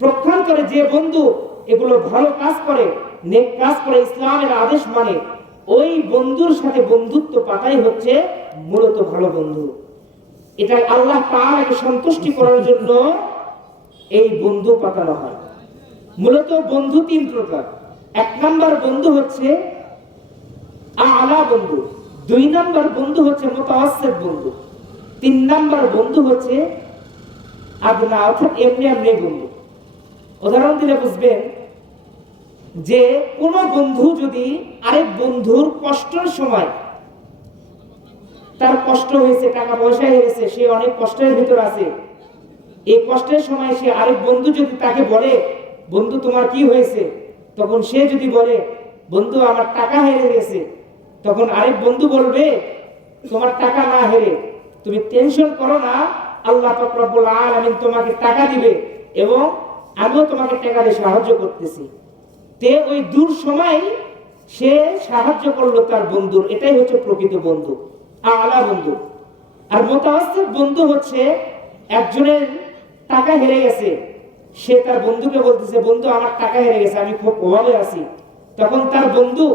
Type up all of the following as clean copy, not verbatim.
প্রক্ষান্তরে যে বন্ধু এগুলো ভালো কাজ করে, নেক কাজ করে, ইসলামের আদেশ মানে, ওই বন্ধুর সাথে বন্ধুত্ব পাতাই হচ্ছে মূলত ভালো বন্ধু। এটা আল্লাহ তাআলাকে সন্তুষ্টি করার জন্য এই বন্ধু পাতানো হয়। মূলত বন্ধু তিন প্রকার। এক নাম্বার বন্ধু হচ্ছে আলা বন্ধু, দুই নাম্বার বন্ধু হচ্ছে মুতাওয়াসসিত বন্ধু, তিন নাম্বার বন্ধু হচ্ছে আদনা, অর্থাৎ এমনি এমনি বন্ধু। উদাহরণ দিলে বুঝবেন যে কোন বন্ধু যদি আরেক বন্ধুর কষ্টের সময়, তার কষ্ট হয়েছে, টাকা পয়সা হয়েছে, সে অনেক কষ্টের ভিতর আছে, এই কষ্টের সময় সে আরেক বন্ধু যদি তাকে বলে, বন্ধু তোমার কি হয়েছে, তখন সে যদি বলে, বন্ধু আমার টাকা হেরে গেছে, তখন আরেক বন্ধু বলবে, তোমার টাকা না হেরে তুমি টেনশন করো না, আল্লাহ পাক রব্বুল আলামিন তোমাকে টাকা দিবে এবং আমিও তোমাকে টাকা দিয়ে সাহায্য করতেছি। তে ওই দূর সময় সে সাহায্য করলো তার বন্ধুর, এটাই হচ্ছে প্রকৃত বন্ধু, আলা বন্ধু। আর মুতাওয়াসসিত বন্ধু হচ্ছে একজনের টাকা হেরে গেছে, সে তার বন্ধুকে বলতেছে, বন্ধু আমার টাকা হেরে গেছে, আমি খুব অভাবে আছি। তখন তার বন্ধু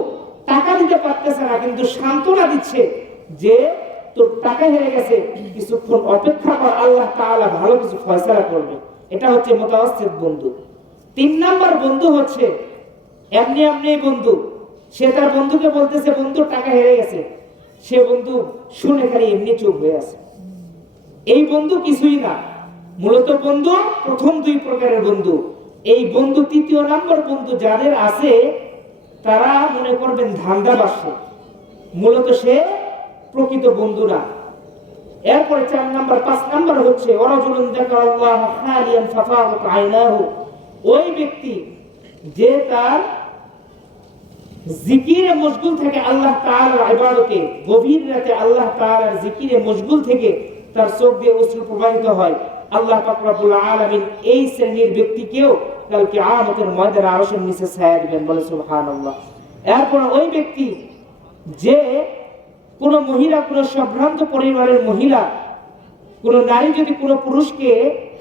টাকা দিতে পারতেছে না, কিন্তু সান্ত্বনা দিচ্ছে যে তোর টাকা হেরে গেছে, কিছুক্ষণ অপেক্ষা কর, আল্লাহ তাআলা ভালো কিছু ফয়সালা করবে। এটা হচ্ছে মুতাওয়াসসিত বন্ধু। তিন নাম্বার বন্ধু হচ্ছে এমনি এমনি বন্ধু। সে তার বন্ধুকে বলতেছে, বন্ধু টাকা হেরে গেছে, সে বন্ধু শুনে খালি এমনি চুপ হয়ে আছে। এই বন্ধু কিছুই না। মূলত বন্ধু প্রথম দুই প্রকারের বন্ধু। এই বন্ধু তৃতীয় নাম্বার বন্ধু যাদের আছে, তারা মনে করবেন ধান্দাবাসী, মূলত সে প্রকৃত বন্ধু না। এরপরে 4 নাম্বার 5 নাম্বার হচ্ছে ওয়ারাজুলুন যাকারাল্লাহ খালিয়ান ফাফাদাত আইনাহু, ওই ব্যক্তি যে তার জিকিরে মশগুল থেকে, আল্লাহ তাআলার ইবাদতে, গভীর রাতে আল্লাহ তাআলার জিকিরে মশগুল থেকে তার চোখ দিয়ে অশ্রু প্রবাহিত হয়। আল্লাহ পাক রব্বুল আলামিন এই শ্রেণীর ব্যক্তিকেও কাল কিয়ামতের ময়দানে আরশের নিচে ছায়া দিবেন, বলে সুবহানাল্লাহ। এরপর ওই ব্যক্তি যে কোন মহিলা, কোন সম্ভ্রান্ত পরিবারের মহিলা, কোন নারী যদি কোন পুরুষকে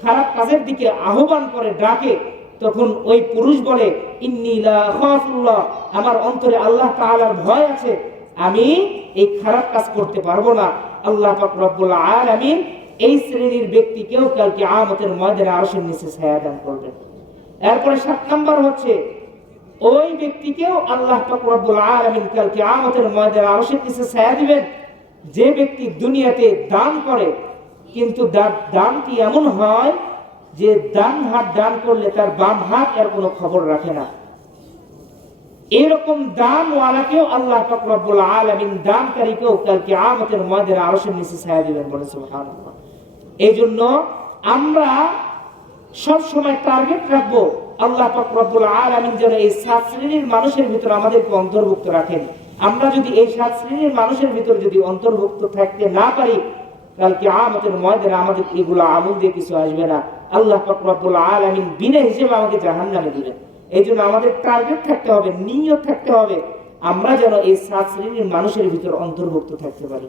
খারাপ কাজের দিকে আহ্বান করে, ডাকে, তখন ওই পুরুষ বলে, ইন্নী লা খাফুল্লাহ, আমার অন্তরে আল্লাহ তাআলার ভয় আছে, আমি এই খারাপ কাজ করতে পারবো না। আল্লাহ পাক রব্বুল আলামিন এই শ্রেণীর ব্যক্তিকেও কাল কিয়ামতের ময়দানে আরশের নিচে ছায়া দান করবেন। এরপরে 7 নাম্বার হচ্ছে ওই ব্যক্তিকেও আল্লাহ পাক রব্বুল আলামিন কাল কিয়ামতের ময়দানে আরশের নিচে ছায়া দিবেন, যে ব্যক্তি দুনিয়াতে দান করে, কিন্তু দানটি এমন হয় যে ডান হাত দান করলে তার বাম হাত এর কোনো খবর রাখে না। এরকম দানওয়ালাকেও আল্লাহ পাক রব্বুল আলামিন, দানকারীকেও কাল কিয়ামতের ময়দানে আরশের নিচে ছায়া দিবেন, বলে সুবহানাল্লাহ। এইজন্য আমরা সব সময় টার্গেট রাখবো, আল্লাহ পাক রব্বুল আলামিন যেন এই 7 শ্রেণীর মানুষের ভিতর আমাদেরকে অন্তর্ভুক্ত রাখেন। আমরা যদি এই 7 শ্রেণীর মানুষের ভিতর যদি অন্তর্ভুক্ত থাকতে না পারি, কাল কিয়ামতের ময়দানে আমাদের এগুলো আমল দিয়ে কিছু আসবে না। আল্লাহ পাক রব্বুল আলামিন বিনা হিসেবে আমাকে জাহান্নামে দিবেন। এইজন্য আমাদের টার্গেট থাকতে হবে, নিয়ত থাকতে হবে, আমরা যেন এই 7 শ্রেণীর মানুষের ভিতর অন্তর্ভুক্ত থাকতে পারি।